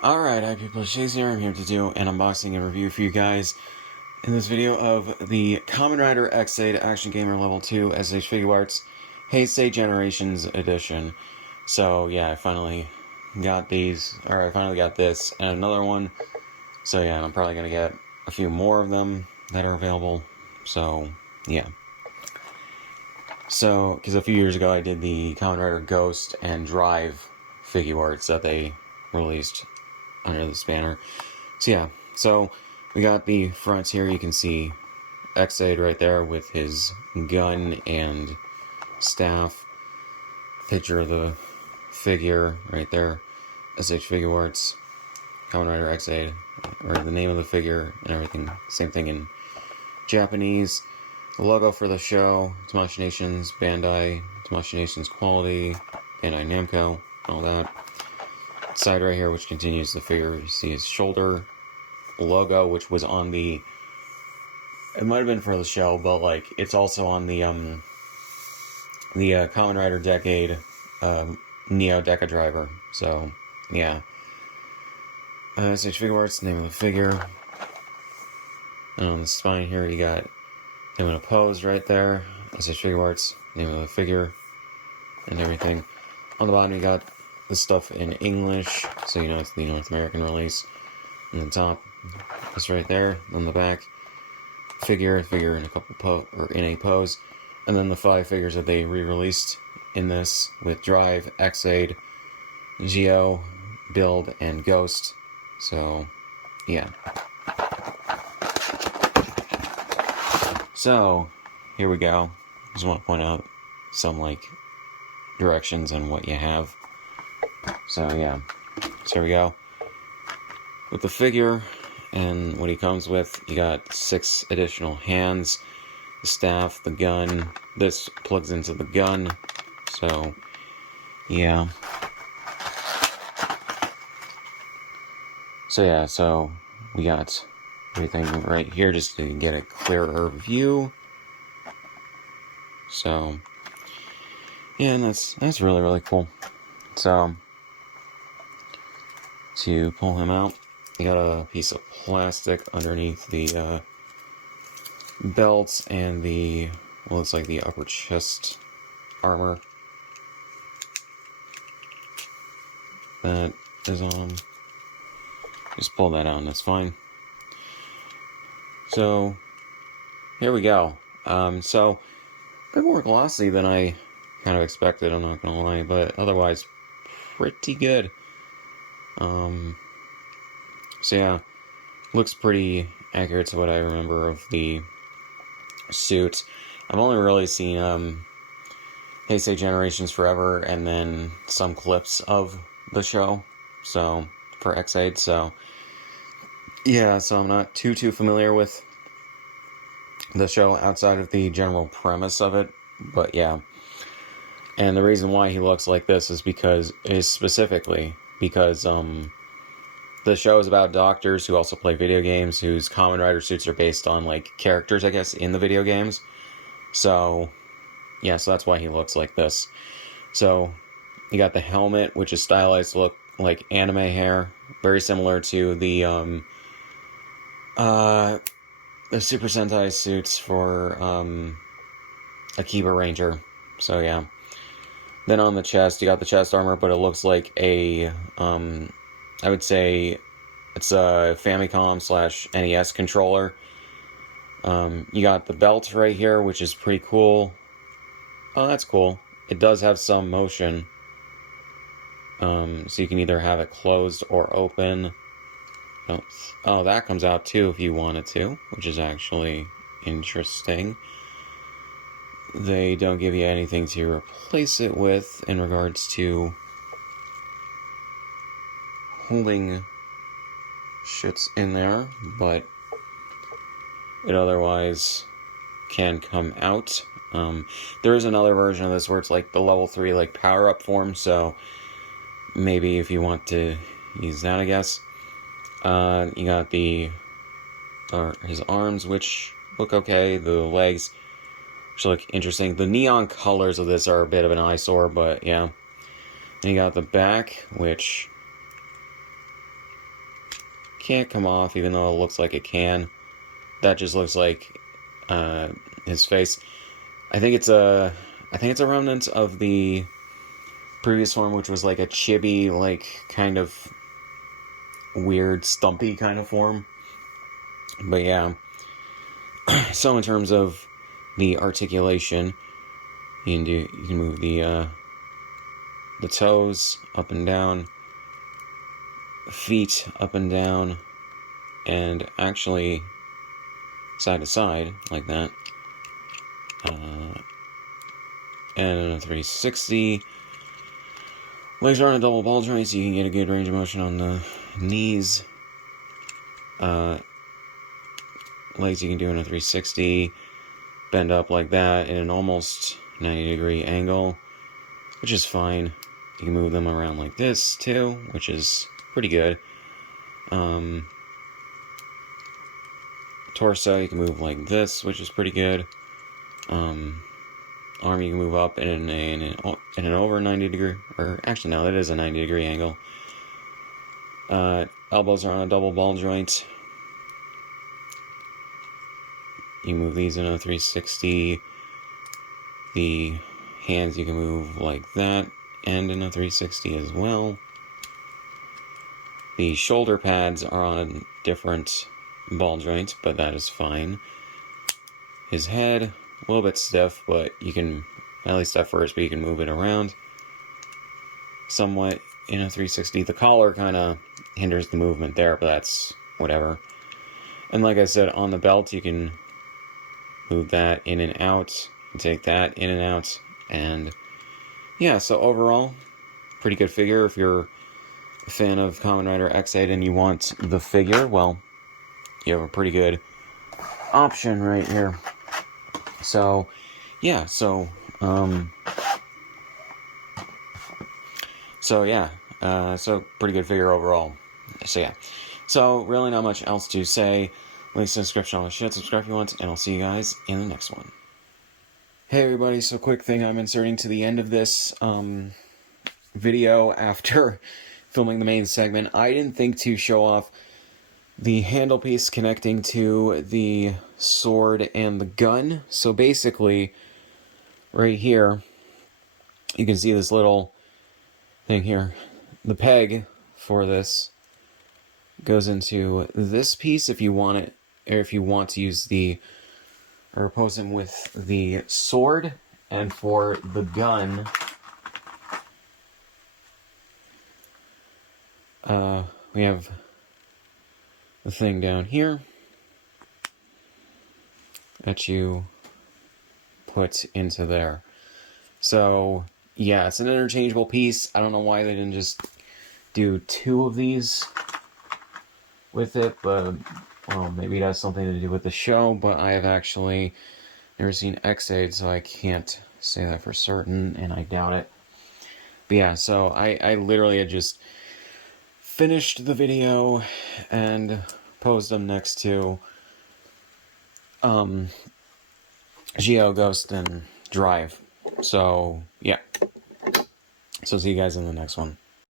Alright, hi people, Scsigs here. I'm here to do an unboxing and review for you guys in this video of the Kamen Rider Heisei Action Gamer Level 2 SH Figuarts Heisei Generations Edition. So yeah, I finally got these, or I finally got this and another one. So yeah, I'm probably gonna get a few more of them that are available. So yeah. So, because a few years ago I did the Kamen Rider Ghost and Drive Figuarts that they released under this banner. So yeah, so we got the fronts here. You can see Heisei right there with his gun and staff. Picture of the figure right there. SH Figuarts, Kamen Rider Heisei, or the name of the figure and everything. Same thing in Japanese. The logo for the show, Tamashii Nations, Bandai, Tamashii Nations Quality, Bandai Namco, all that. Side right here, which continues the figure. You see his shoulder logo, which was on the, it might have been for the show, but like it's also on the Kamen Rider Decade Neo Deca driver. So yeah, SH Figuarts, name of the figure. And on the spine here, you got him in a pose right there. SH Figuarts, name of the figure, and everything. On the bottom, you got the stuff in English, so you know it's the North American release. On the top, this right there. On the back, figure in a couple in a pose, and then the 5 figures that they re-released in this with Drive, Heisei, Geo, Build, and Ghost. So, yeah. So, here we go. Just want to point out some like directions and what you have. So yeah, so here we go. With the figure and what he comes with, you got 6 additional hands, the staff, the gun. This plugs into the gun. So yeah. So yeah, so we got everything right here just to get a clearer view. So yeah, and that's really, really cool. So to pull him out, you got a piece of plastic underneath the belts and the, well, it's like the upper chest armor that is on him. Just pull that out and that's fine. So here we go. So a bit more glossy than I kind of expected, I'm not gonna lie, but otherwise pretty good. So yeah, looks pretty accurate to what I remember of the suit. I've only really seen Heisei Generations Forever and then some clips of the show, so for Heisei, so yeah, so I'm not too familiar with the show outside of the general premise of it, but yeah. And the reason why he looks like this is specifically because the show is about doctors who also play video games, whose Kamen Rider suits are based on like characters, I guess, in the video games. So yeah, so that's why he looks like this. So you got the helmet, which is stylized to look like anime hair, very similar to the Super Sentai suits for Akiba Ranger. So yeah. Then on the chest, you got the chest armor, but it looks like a, I would say it's a Famicom / NES controller. You got the belt right here, which is pretty cool. Oh, that's cool. It does have some motion. So you can either have it closed or open. Oh, that comes out too if you wanted to, which is actually interesting. They don't give you anything to replace it with in regards to holding shits in there, but it otherwise can come out. There is another version of this where it's like the level 3 like power-up form, so maybe if you want to use that, I guess. You got his arms, which look okay, the legs, which look interesting. The neon colors of this are a bit of an eyesore, but yeah. And you got the back, which can't come off, even though it looks like it can. That just looks like his face. I think it's a remnant of the previous form, which was like a chibi, like kind of weird, stumpy kind of form. But yeah. So in terms of the articulation, you can move the toes up and down, feet up and down, and actually side to side like that. And a 360. Legs are on a double ball joint, so you can get a good range of motion on the knees. Legs you can do in a 360, bend up like that in an almost 90-degree angle, which is fine. You can move them around like this too, which is pretty good. Torso you can move like this, which is pretty good. Arm you can move up in an over 90-degree, or actually no, that is a 90-degree angle. Elbows are on a double ball joint. You move these in a 360. The hands you can move like that, and in a 360 as well. The shoulder pads are on a different ball joint, but that is fine. His head, a little bit stiff, but you can, at least at first, but you can move it around somewhat in a 360. The collar kind of hinders the movement there, but that's whatever. And like I said, on the belt, you can move that in and out, and take that in and out, and yeah, so overall, pretty good figure. If you're a fan of Kamen Rider X8 and you want the figure, well, you have a pretty good option right here. So, yeah, so pretty good figure overall. So, yeah. So, really not much else to say. Links in the description, all the shit. Subscribe if you want, and I'll see you guys in the next one. Hey everybody, so quick thing I'm inserting to the end of this video after filming the main segment. I didn't think to show off the handle piece connecting to the sword and the gun. So basically, right here, you can see this little thing here. The peg for this goes into this piece if you want it, or if you want to use or oppose him with the sword, and for the gun, we have the thing down here that you put into there. So, yeah, it's an interchangeable piece. I don't know why they didn't just do two of these with it, but, well, maybe it has something to do with the show, but I have actually never seen X8, so I can't say that for certain, and I doubt it. But yeah, so I literally had just finished the video and posed them next to Geo, Ghost, and Drive. So, yeah. So see you guys in the next one.